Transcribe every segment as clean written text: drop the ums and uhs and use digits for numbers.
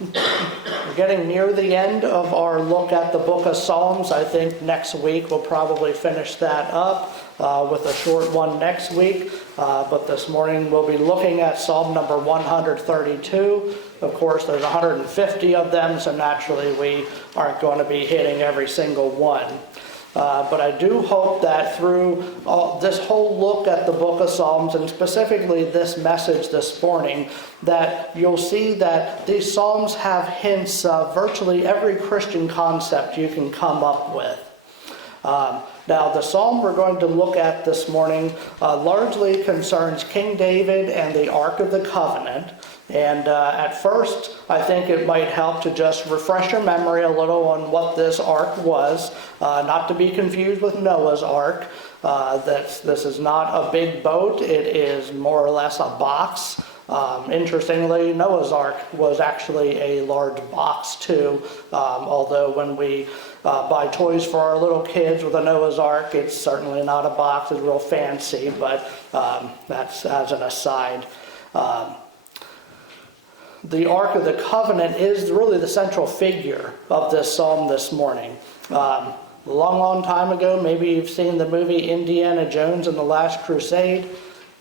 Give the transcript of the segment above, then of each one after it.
We're getting near the end of our look at the book of Psalms. I think next week we'll probably finish that up with a short one next week. But this morning we'll be looking at Psalm number 132. Of course, there's 150 of them, so naturally we aren't going to be hitting every single one. But I do hope that through this whole look at the book of Psalms, and specifically this message this morning, that you'll see that these Psalms have hints of virtually every Christian concept you can come up with. Now, the psalm we're going to look at this morning largely concerns King David and the Ark of the Covenant. And at first, I think it might help to just refresh your memory a little on what this ark was, not to be confused with Noah's Ark. This is not a big boat. It is more or less a box. Interestingly, Noah's Ark was actually a large box too, although when we buy toys for our little kids with a Noah's Ark, it's certainly not a box. It's real fancy, but that's as an aside. The Ark of the Covenant is really the central figure of this psalm this morning. A long time ago, maybe you've seen the movie Indiana Jones and the Last Crusade.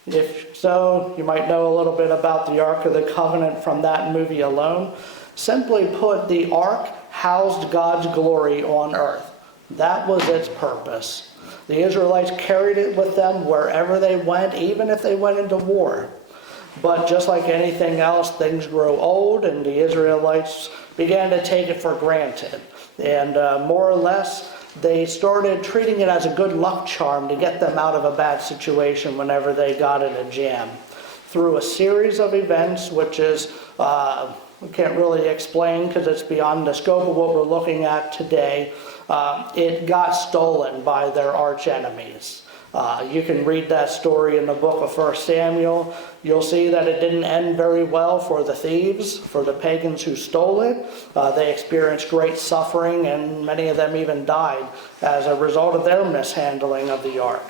If so, you might know a little bit about the Ark of the Covenant from that movie alone. Simply put, the Ark housed God's glory on earth. That was its purpose. The Israelites carried it with them wherever they went, even if they went into war. But just like anything else, things grow old, and the Israelites began to take it for granted. And more or less, they started treating it as a good luck charm to get them out of a bad situation whenever they got in a jam. Through a series of events, which is, we can't really explain because it's beyond the scope of what we're looking at today, it got stolen by their arch enemies. You can read that story in the book of 1 Samuel. You'll see that it didn't end very well for the thieves, for the pagans who stole it. They experienced great suffering, and many of them even died as a result of their mishandling of the ark.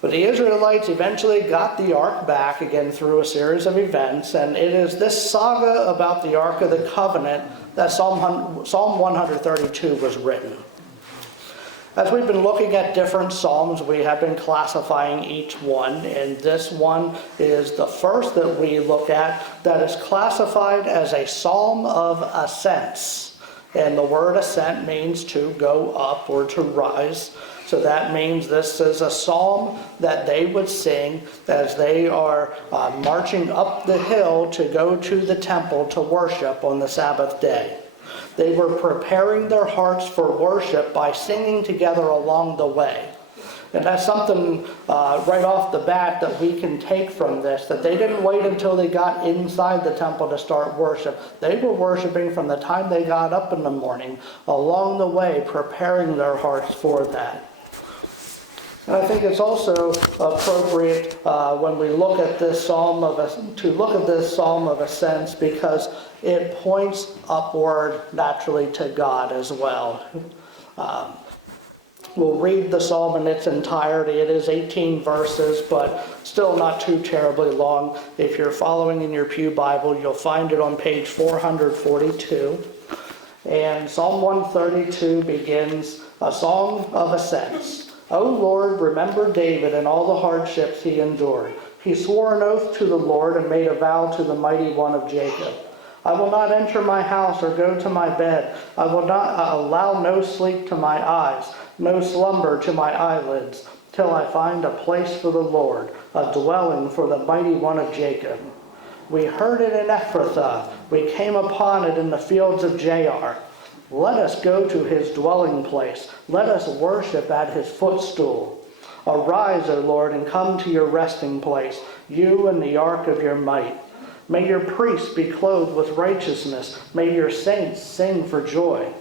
But the Israelites eventually got the ark back again through a series of events, and it is this saga about the Ark of the Covenant that Psalm 132 was written. As we've been looking at different psalms, we have been classifying each one, and this one is the first that we look at that is classified as a psalm of ascents. And the word ascent means to go up or to rise. So that means this is a psalm that they would sing as they are marching up the hill to go to the temple to worship on the Sabbath day. They were preparing their hearts for worship by singing together along the way. And that's something right off the bat that we can take from this, that they didn't wait until they got inside the temple to start worship. They were worshiping from the time they got up in the morning, along the way, preparing their hearts for that. And I think it's also appropriate when we look at this psalm of ascents, because it points upward naturally to God as well. We'll read the psalm in its entirety. It is 18 verses, but still not too terribly long. If you're following in your Pew Bible, you'll find it on page 442. And Psalm 132 begins a song of ascents. O Lord, remember David and all the hardships he endured. He swore an oath to the Lord and made a vow to the Mighty One of Jacob. I will not enter my house or go to my bed. I will not allow no sleep to my eyes, no slumber to my eyelids, till I find a place for the Lord, a dwelling for the Mighty One of Jacob. We heard it in Ephrathah. We came upon it in the fields of Jair. Let us go to his dwelling place. Let us worship at his footstool. Arise, O Lord, and come to your resting place, you and the ark of your might. May your priests be clothed with righteousness. May your saints sing for joy.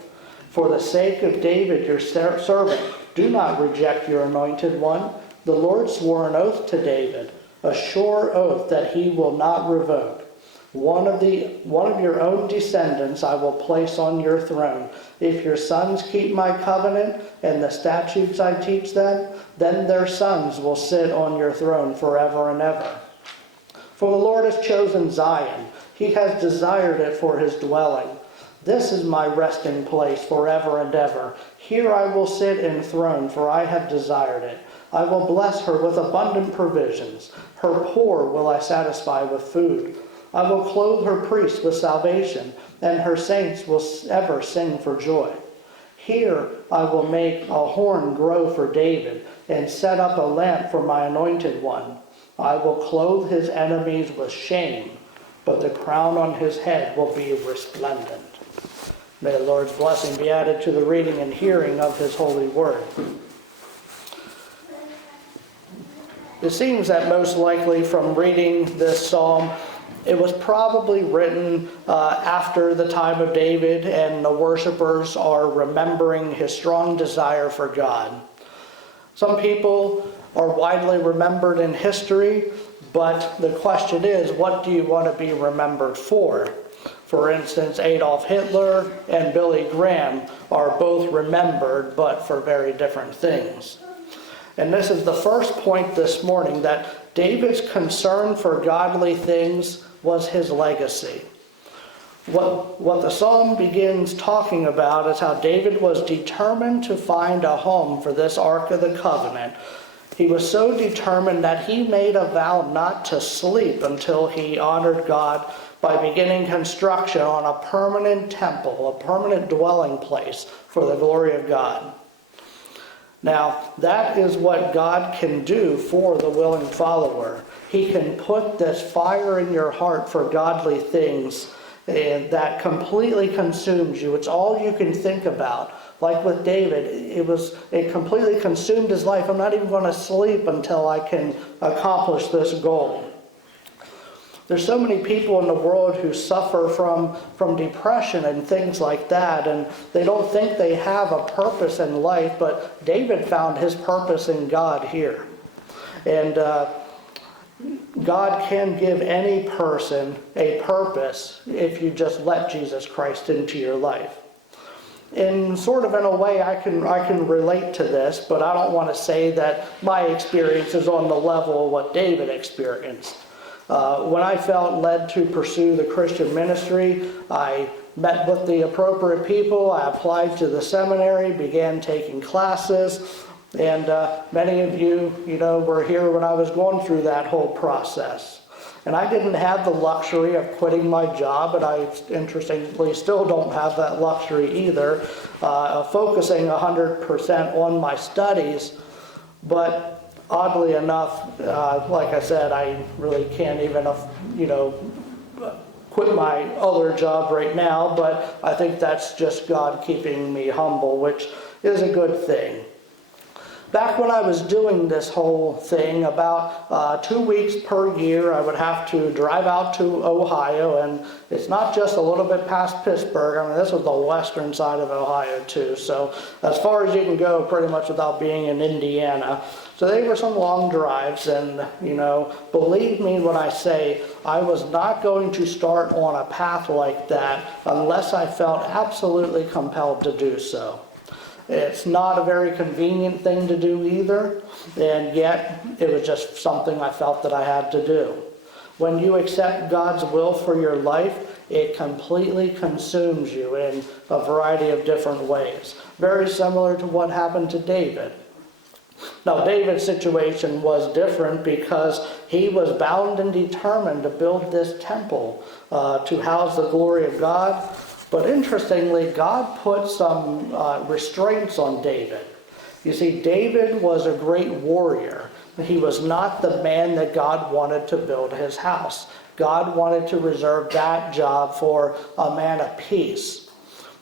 For the sake of David, your servant, do not reject your anointed one. The Lord swore an oath to David, a sure oath that he will not revoke. One of your own descendants I will place on your throne. If your sons keep my covenant and the statutes I teach them, then their sons will sit on your throne forever and ever. For the Lord has chosen Zion. He has desired it for his dwelling. This is my resting place forever and ever. Here I will sit enthroned, for I have desired it. I will bless her with abundant provisions. Her poor will I satisfy with food. I will clothe her priests with salvation, and her saints will ever sing for joy. Here I will make a horn grow for David, and set up a lamp for my anointed one. I will clothe his enemies with shame, but the crown on his head will be resplendent. May the Lord's blessing be added to the reading and hearing of his holy word. It seems that most likely from reading this psalm, it was probably written after the time of David, and the worshipers are remembering his strong desire for God. Some people are widely remembered in history, but the question is, what do you want to be remembered for? For instance, Adolf Hitler and Billy Graham are both remembered, but for very different things. And this is the first point this morning, that David's concern for godly things was his legacy. What the psalm begins talking about is how David was determined to find a home for this Ark of the Covenant. He was so determined that he made a vow not to sleep until he honored God by beginning construction on a permanent temple, a permanent dwelling place for the glory of God. Now, that is what God can do for the willing follower. He can put this fire in your heart for godly things, and that completely consumes you. It's all you can think about. Like with David, it completely consumed his life. I'm not even going to sleep until I can accomplish this goal. There's so many people in the world who suffer from depression and things like that, and they don't think they have a purpose in life, but David found his purpose in God here. And God can give any person a purpose if you just let Jesus Christ into your life. In a way, I can relate to this, but I don't want to say that my experience is on the level of what David experienced. When I felt led to pursue the Christian ministry, I met with the appropriate people, I applied to the seminary, began taking classes, and many of you, were here when I was going through that whole process. And I didn't have the luxury of quitting my job, and I, interestingly, still don't have that luxury either, of focusing 100% on my studies. But oddly enough, like I said, I really can't even, quit my other job right now, but I think that's just God keeping me humble, which is a good thing. Back when I was doing this whole thing, about 2 weeks per year, I would have to drive out to Ohio, and it's not just a little bit past Pittsburgh. I mean, this was the western side of Ohio too, so as far as you can go pretty much without being in Indiana. So they were some long drives, and, believe me when I say I was not going to start on a path like that unless I felt absolutely compelled to do so. It's not a very convenient thing to do either, and yet it was just something I felt that I had to do. When you accept God's will for your life, it completely consumes you in a variety of different ways. Very similar to what happened to David. Now, David's situation was different because he was bound and determined to build this temple to house the glory of God. But interestingly, God put some restraints on David. You see, David was a great warrior. He was not the man that God wanted to build his house. God wanted to reserve that job for a man of peace.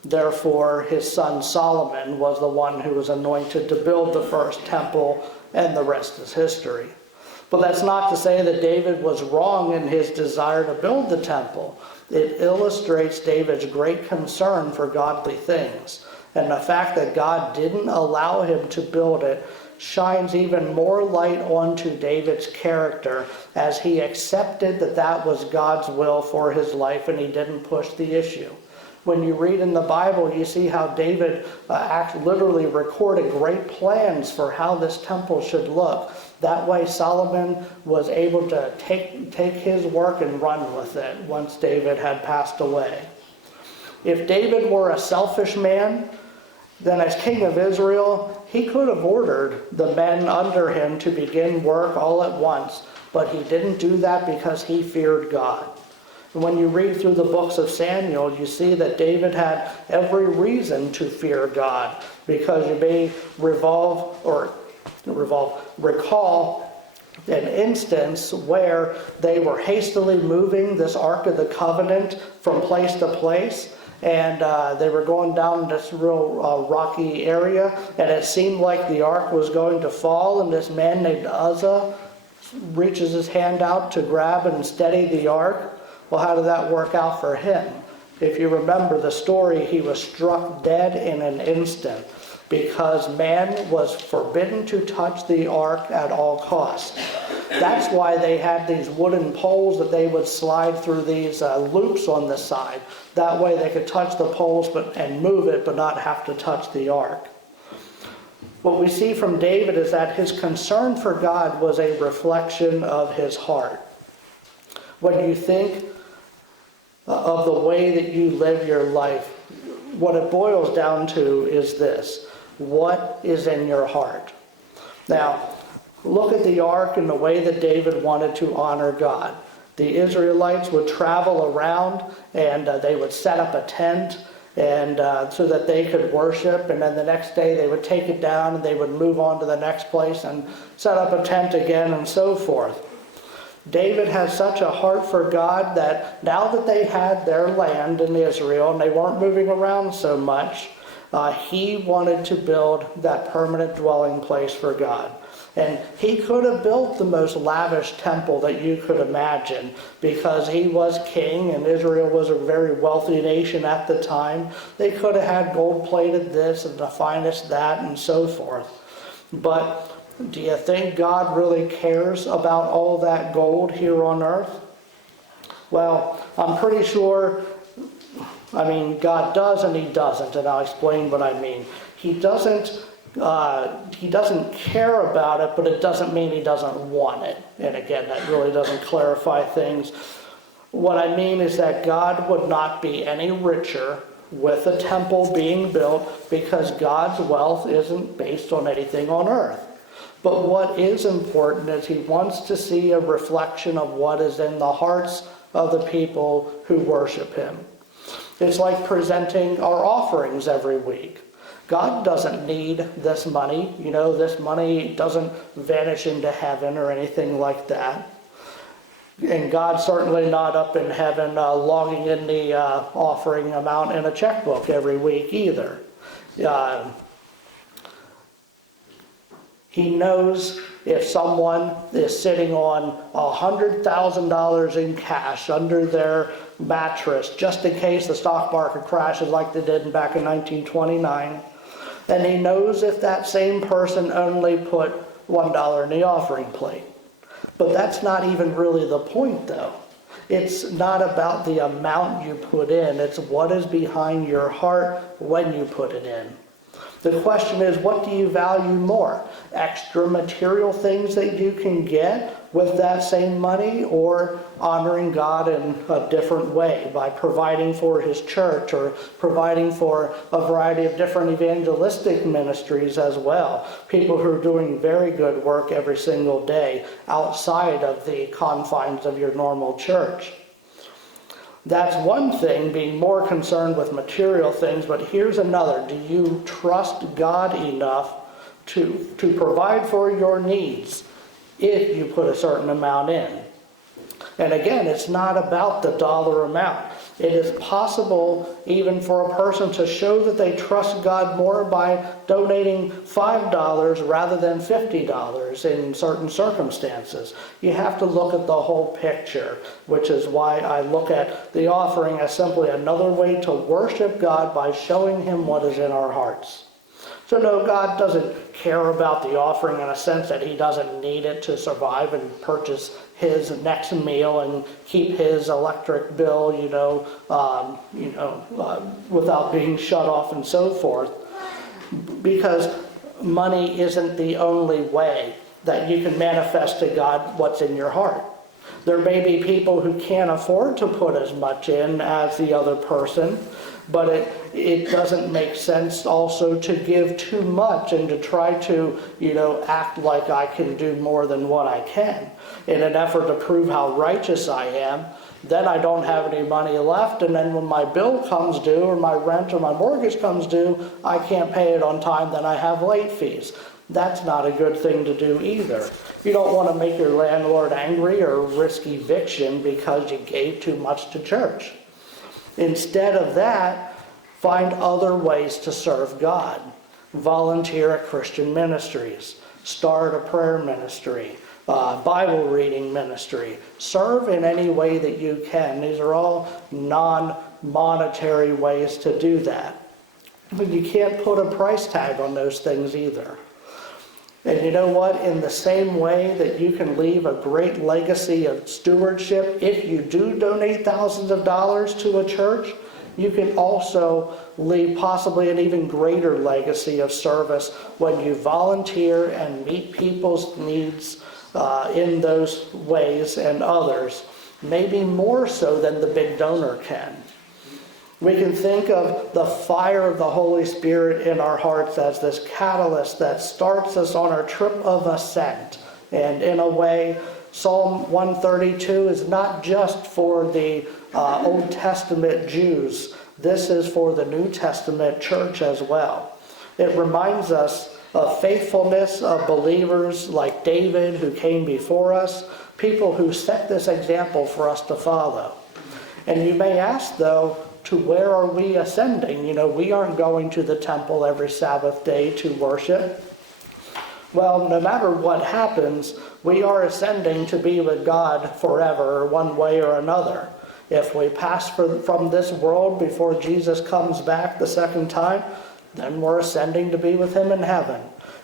Therefore, his son Solomon was the one who was anointed to build the first temple, and the rest is history. But that's not to say that David was wrong in his desire to build the temple. It illustrates David's great concern for godly things. And the fact that God didn't allow him to build it shines even more light onto David's character, as he accepted that that was God's will for his life and he didn't push the issue. When you read in the Bible, you see how David literally recorded great plans for how this temple should look. That way Solomon was able to take his work and run with it once David had passed away. If David were a selfish man, then as king of Israel, he could have ordered the men under him to begin work all at once, but he didn't do that because he feared God. And when you read through the books of Samuel, you see that David had every reason to fear God, because you may recall an instance where they were hastily moving this Ark of the Covenant from place to place, and they were going down this real rocky area, and it seemed like the Ark was going to fall, and this man named Uzzah reaches his hand out to grab and steady the Ark. Well, how did that work out for him? If you remember the story, he was struck dead in an instant because man was forbidden to touch the ark at all costs. That's why they had these wooden poles that they would slide through these loops on the side. That way they could touch the poles and move it, but not have to touch the ark. What we see from David is that his concern for God was a reflection of his heart. When you think of the way that you live your life, what it boils down to is this: what is in your heart? Now, look at the ark and the way that David wanted to honor God. The Israelites would travel around and they would set up a tent and so that they could worship, and then the next day they would take it down and they would move on to the next place and set up a tent again and so forth. David has such a heart for God that now that they had their land in Israel and they weren't moving around so much, he wanted to build that permanent dwelling place for God. And he could have built the most lavish temple that you could imagine because he was king and Israel was a very wealthy nation at the time. They could have had gold-plated this and the finest that and so forth. But do you think God really cares about all that gold here on earth? Well, I'm pretty sure, God does and he doesn't, and I'll explain what I mean. He doesn't care about it, but it doesn't mean he doesn't want it. And again, that really doesn't clarify things. What I mean is that God would not be any richer with a temple being built because God's wealth isn't based on anything on earth. But what is important is he wants to see a reflection of what is in the hearts of the people who worship him. It's like presenting our offerings every week. God doesn't need this money. This money doesn't vanish into heaven or anything like that. And God's certainly not up in heaven logging in the offering amount in a checkbook every week either. He knows if someone is sitting on $100,000 in cash under their mattress, just in case the stock market crashes like they did back in 1929, and he knows if that same person only put $1 in the offering plate. But that's not even really the point, though. It's not about the amount you put in. It's what is behind your heart when you put it in. The question is, what do you value more? Extra material things that you can get with that same money, or honoring God in a different way by providing for his church or providing for a variety of different evangelistic ministries as well? People who are doing very good work every single day outside of the confines of your normal church. That's one thing, being more concerned with material things, but here's another. Do you trust God enough to provide for your needs if you put a certain amount in? And again, it's not about the dollar amount. It is possible even for a person to show that they trust God more by donating $5 rather than $50 in certain circumstances. You have to look at the whole picture, which is why I look at the offering as simply another way to worship God by showing him what is in our hearts. So no, God doesn't care about the offering in a sense that he doesn't need it to survive and purchase his next meal and keep his electric bill, without being shut off and so forth. Because money isn't the only way that you can manifest to God what's in your heart. There may be people who can't afford to put as much in as the other person, but it doesn't make sense also to give too much and to try to, act like I can do more than what I can in an effort to prove how righteous I am. Then I don't have any money left, and then when my bill comes due or my rent or my mortgage comes due, I can't pay it on time, then I have late fees. That's not a good thing to do either. You don't want to make your landlord angry or risk eviction because you gave too much to church. Instead of that, find other ways to serve God. Volunteer at Christian ministries. Start a prayer ministry. Bible reading ministry. Serve in any way that you can. These are all non-monetary ways to do that. But you can't put a price tag on those things either. And you know what? In the same way that you can leave a great legacy of stewardship, if you do donate thousands of dollars to a church, you can also leave possibly an even greater legacy of service when you volunteer and meet people's needs in those ways and others, maybe more so than the big donor can. We can think of the fire of the Holy Spirit in our hearts as this catalyst that starts us on our trip of ascent. And in a way, Psalm 132 is not just for the Old Testament Jews. This is for the New Testament church as well. It reminds us of faithfulness of believers like David, who came before us, people who set this example for us to follow. And you may ask, though, to where are we ascending? We aren't going to the temple every Sabbath day to worship. Well, no matter what happens, we are ascending to be with God forever, one way or another. If we pass from this world before Jesus comes back the second time, then we're ascending to be with him in heaven.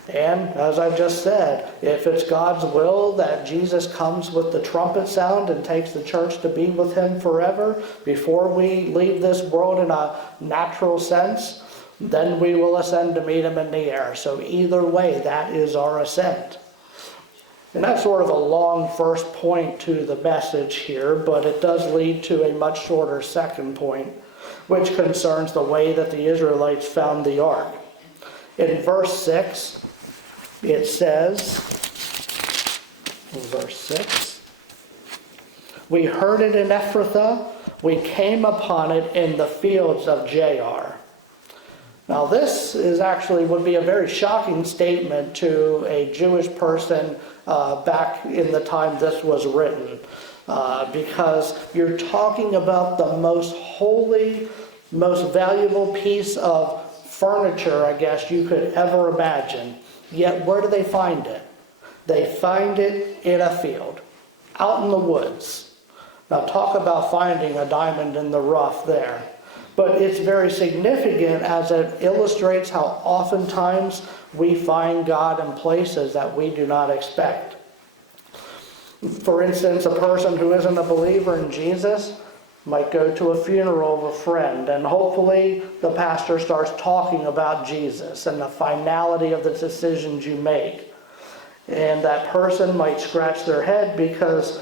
And as I just said, if it's God's will that Jesus comes with the trumpet sound and takes the church to be with him forever before we leave this world in a natural sense, then we will ascend to meet him in the air. So either way, that is our ascent. And that's sort of a long first point to the message here, but it does lead to a much shorter second point, which concerns the way that the Israelites found the ark. In verse 6, it says, in verse 6, we heard it in Ephrathah, we came upon it in the fields of Jaar. Now this would be a very shocking statement to a Jewish person back in the time this was written, because you're talking about the most holy, most valuable piece of furniture, I guess, you could ever imagine. Yet where do they find it? They find it in a field, out in the woods. Now talk about finding a diamond in the rough there. But it's very significant as it illustrates how oftentimes we find God in places that we do not expect. For instance, a person who isn't a believer in Jesus might go to a funeral of a friend, and hopefully the pastor starts talking about Jesus and the finality of the decisions you make. And that person might scratch their head because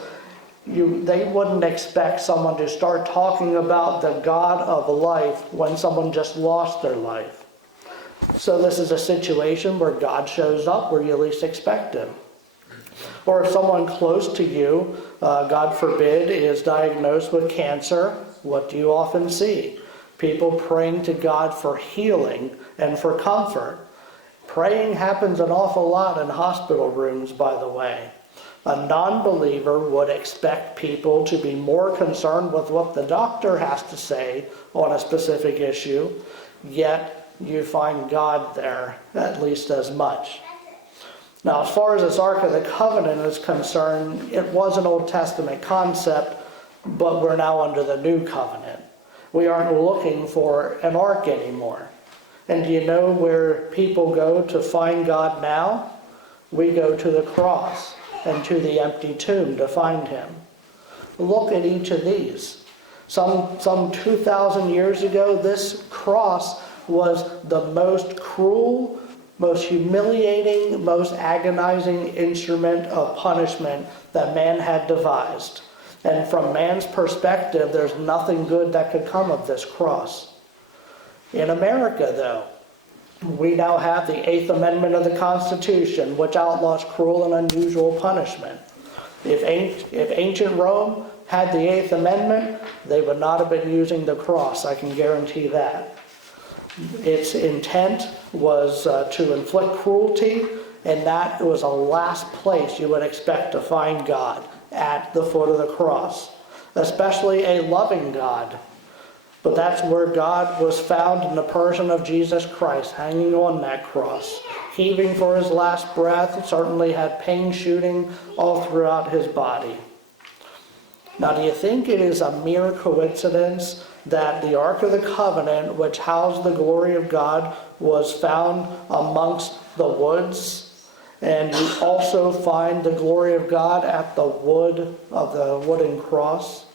they wouldn't expect someone to start talking about the God of life when someone just lost their life. So this is a situation where God shows up where you least expect him. Or if someone close to you, God forbid, is diagnosed with cancer, what do you often see? People praying to God for healing and for comfort. Praying happens an awful lot in hospital rooms, by the way. A non-believer would expect people to be more concerned with what the doctor has to say on a specific issue, yet you find God there at least as much. Now, as far as this Ark of the Covenant is concerned, it was an Old Testament concept, but we're now under the New Covenant. We aren't looking for an ark anymore. And do you know where people go to find God now? We go to the cross and to the empty tomb to find him. Look at each of these. Some 2,000 years ago, this cross was the most cruel, most humiliating, most agonizing instrument of punishment that man had devised. And from man's perspective, there's nothing good that could come of this cross. In America, though, we now have the 8th Amendment of the Constitution, which outlaws cruel and unusual punishment. If ancient Rome had the 8th Amendment, they would not have been using the cross, I can guarantee that. Its intent was to inflict cruelty, and that was the last place you would expect to find God, at the foot of the cross, especially a loving God. But that's where God was found in the person of Jesus Christ, hanging on that cross, heaving for his last breath, certainly had pain shooting all throughout his body. Now, do you think it is a mere coincidence that the Ark of the Covenant, which housed the glory of God, was found amongst the woods? And you also find the glory of God at the wood of the wooden cross?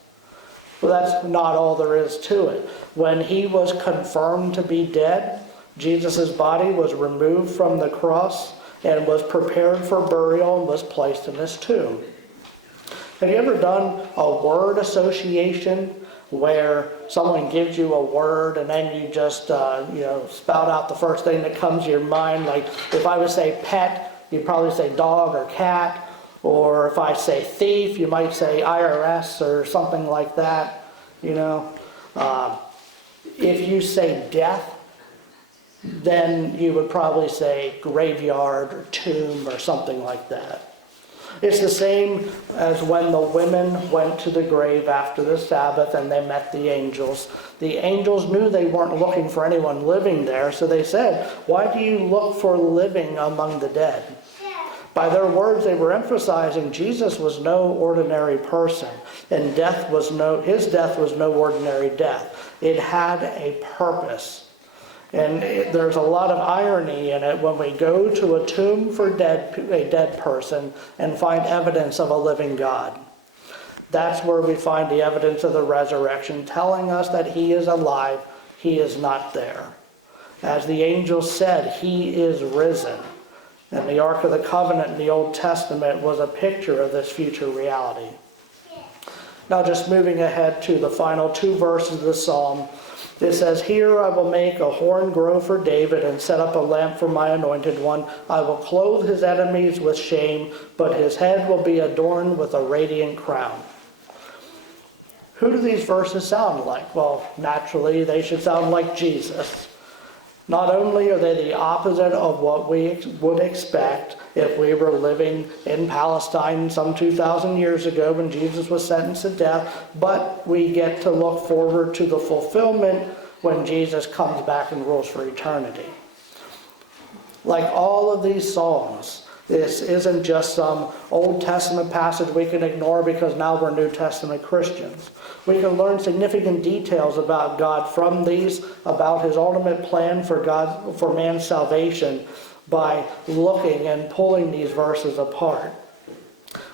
Well, that's not all there is to it. When he was confirmed to be dead, Jesus' body was removed from the cross and was prepared for burial and was placed in his tomb. Have you ever done a word association where someone gives you a word and then you just spout out the first thing that comes to your mind? Like if I would say pet, you'd probably say dog or cat. Or if I say thief, you might say IRS or something like that. If you say death, then you would probably say graveyard or tomb or something like that. It's the same as when the women went to the grave after the Sabbath and they met the angels. The angels knew they weren't looking for anyone living there, so they said, "Why do you look for living among the dead?" By their words, they were emphasizing Jesus was no ordinary person, and his death was no ordinary death. It had a purpose. And there's a lot of irony in it when we go to a tomb for a dead person and find evidence of a living God. That's where we find the evidence of the resurrection, telling us that he is alive, he is not there. As the angel said, he is risen. And the Ark of the Covenant in the Old Testament was a picture of this future reality. Now just moving ahead to the final 2 verses of the psalm. It says, "Here I will make a horn grow for David and set up a lamp for my anointed one. I will clothe his enemies with shame, but his head will be adorned with a radiant crown." Who do these verses sound like? Well, naturally, they should sound like Jesus. Not only are they the opposite of what we would expect if we were living in Palestine some 2,000 years ago when Jesus was sentenced to death, but we get to look forward to the fulfillment when Jesus comes back and rules for eternity. Like all of these psalms, this isn't just some Old Testament passage we can ignore because now we're New Testament Christians. We can learn significant details about God from these, about his ultimate plan for man's salvation by looking and pulling these verses apart.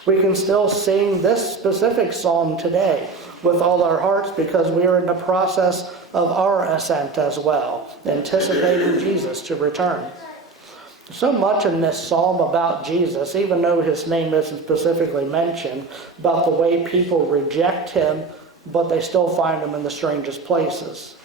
We can still sing this specific psalm today with all our hearts because we are in the process of our ascent as well, anticipating Jesus to return. So much in this psalm about Jesus, even though his name isn't specifically mentioned, about the way people reject him, but they still find him in the strangest places.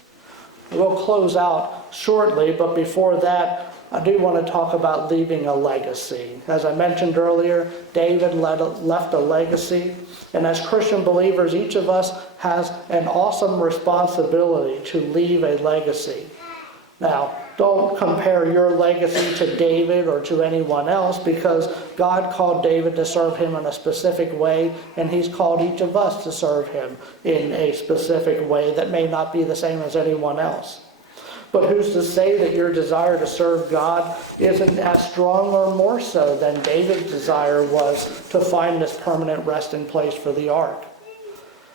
We'll close out shortly, but before that, I do want to talk about leaving a legacy. As I mentioned earlier, David left a legacy, and as Christian believers, each of us has an awesome responsibility to leave a legacy. Now, don't compare your legacy to David or to anyone else because God called David to serve him in a specific way, and he's called each of us to serve him in a specific way that may not be the same as anyone else. But who's to say that your desire to serve God isn't as strong or more so than David's desire was to find this permanent resting place for the ark?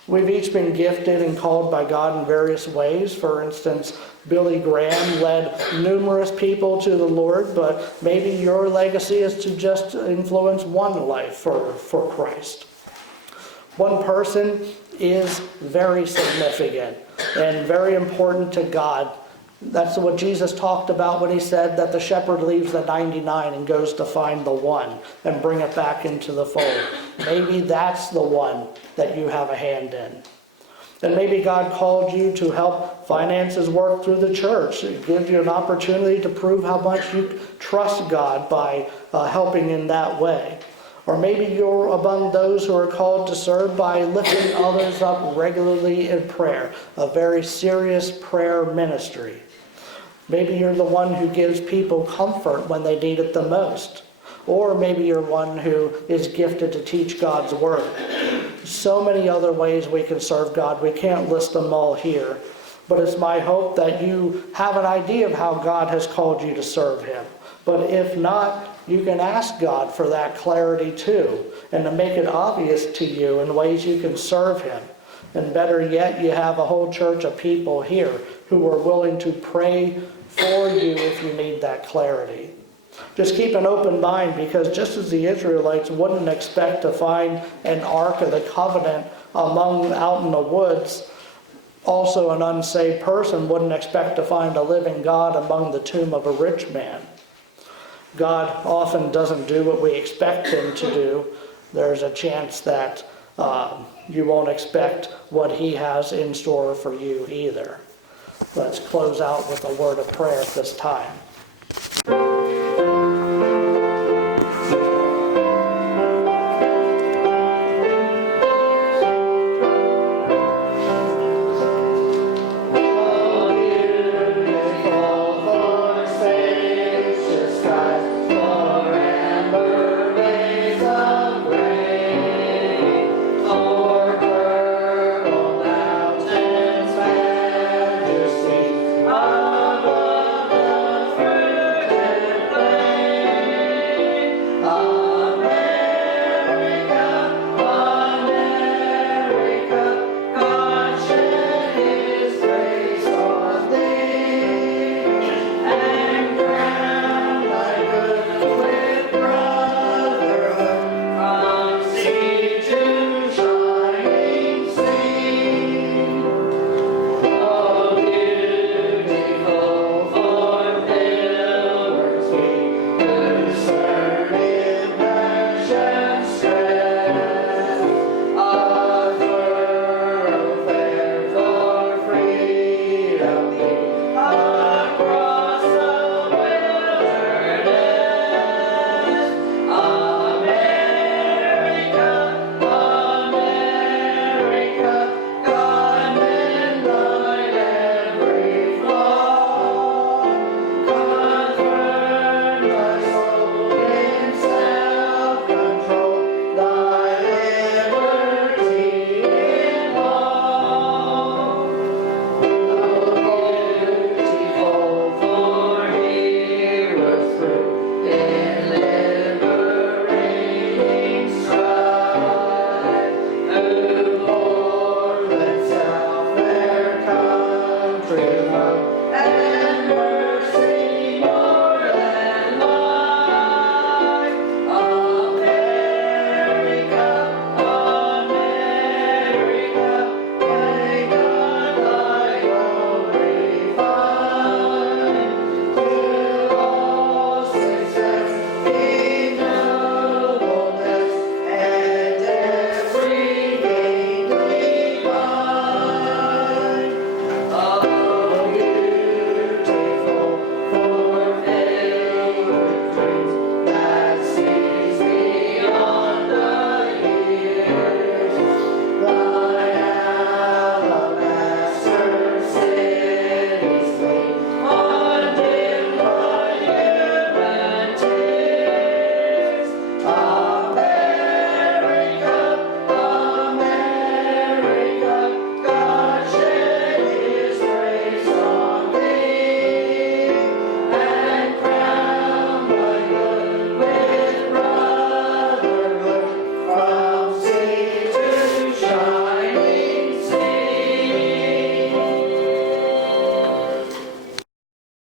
We've each been gifted and called by God in various ways. For instance, Billy Graham led numerous people to the Lord, but maybe your legacy is to just influence one life for Christ. One person is very significant and very important to God. That's what Jesus talked about when he said that the shepherd leaves the 99 and goes to find the one and bring it back into the fold. Maybe that's the one that you have a hand in. And maybe God called you to help finances work through the church. It gives you an opportunity to prove how much you trust God by helping in that way. Or maybe you're among those who are called to serve by lifting others up regularly in prayer, a very serious prayer ministry. Maybe you're the one who gives people comfort when they need it the most. Or maybe you're one who is gifted to teach God's word. So many other ways we can serve God. We can't list them all here. But it's my hope that you have an idea of how God has called you to serve him. But if not, you can ask God for that clarity too, and to make it obvious to you in ways you can serve him. And better yet, you have a whole church of people here who are willing to pray for you if you need that clarity. Just keep an open mind, because just as the Israelites wouldn't expect to find an Ark of the Covenant out in the woods, also an unsaved person wouldn't expect to find a living God among the tomb of a rich man. God often doesn't do what we expect him to do. There's a chance that you won't expect what he has in store for you either. Let's close out with a word of prayer at this time.